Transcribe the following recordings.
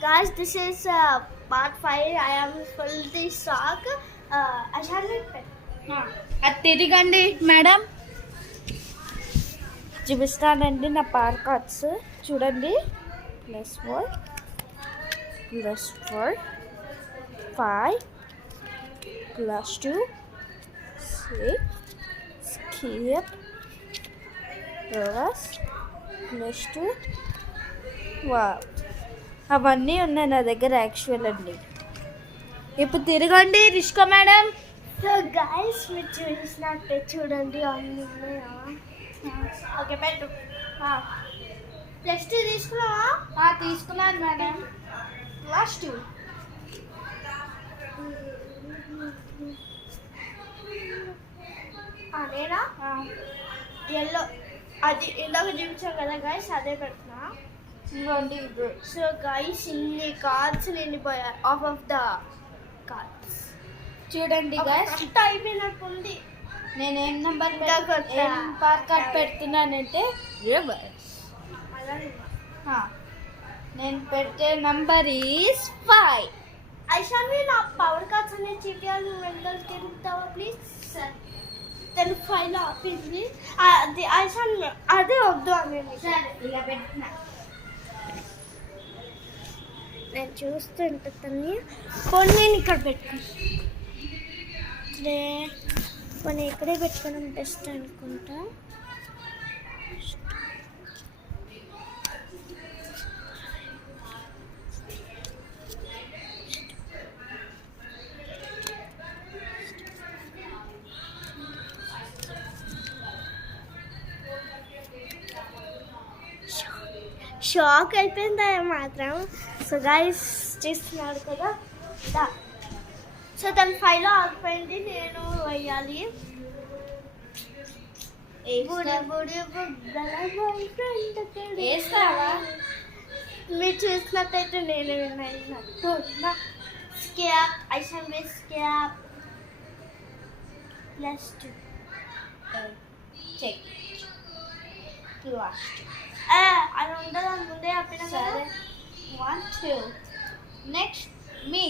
Guys, this is part 5. I am fully shocked. I shall repeat. అది తిరగండి madam. చూపిస్తానండి నా పార్ కార్డ్స్ చూడండి. +1 +4 5 +2 6 skip reverse +2 అవన్నీ ఉన్నాయి నా దగ్గర యాక్చువల్ అండి. ఇప్పుడు తిరగండి రిష్కా మేడం. సో గైస్ మీరు చూసినట్టే చూడండి అన్నీ ఉన్నాయా. ఓకే పెట్టు. +2 తీసుకున్నావా? తీసుకున్నాను మేడం. +2 నేనా ఎల్లో అది ఇందాక చూపించాం కదా గైస్, అదే పెడుతున్నా. సో గైస్ ఇన్ని కార్డ్స్ నిండిపోయాయి ఆఫ్ ఆఫ్ ద కార్డ్స్. చూడండి గైస్, అయిపోయినట్టుంది. నేనేం నెంబర్ పార్ కార్డ్ పెడుతున్నానంటే రివర్స్. నేను పెట్టే నంబర్ ఈస్ 5. ఐషాన్వి నా పవర్ కార్డ్స్ అనే చీటియాలు వెంటనే తిరుగుతావా ప్లీజ్? సార్ తను 5 ఆపింది. అది ఐషాన్ అదే వద్దు అనేది. ఇలా పెట్టిన నేను చూస్తుంటే తన్ని ఫోన్ నేను ఇక్కడ పెట్టుకుని కొన్ని ఇక్కడే పెట్టుకోవడం బెస్ట్ అనుకుంటా. షాక్ అయిపోయింది మాత్రం. సో గైస్ చేస్తున్నాడు కదా. సో తను 5లో ఆగిపోయింది. నేను వేయాలి. వేస్తావా? మీరు చూసినట్టయితే నేను విన్నట్టు స్కాప్ ఐషాన్ బేస్ స్కాప్ +2 చెక్ అది ఉండదు ముందే చెప్పిన సరే. 1 2 నెక్స్ట్ మీ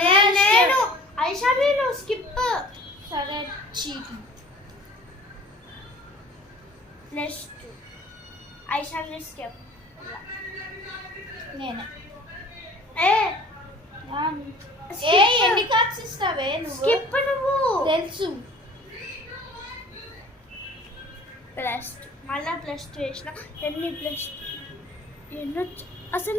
నేను ఐషాన్ నేను స్కిప్. సరే చీటింగ్ +2 ఐషాన్ స్కిప్. నేనే ఏ ఎన్ని కార్డ్స్ ఇస్తావే నువ్వు? స్కిప్ నువ్వు తెలుసు. +2 మళ్ళా +2 వేసిన ఎన్ని +2 అసలు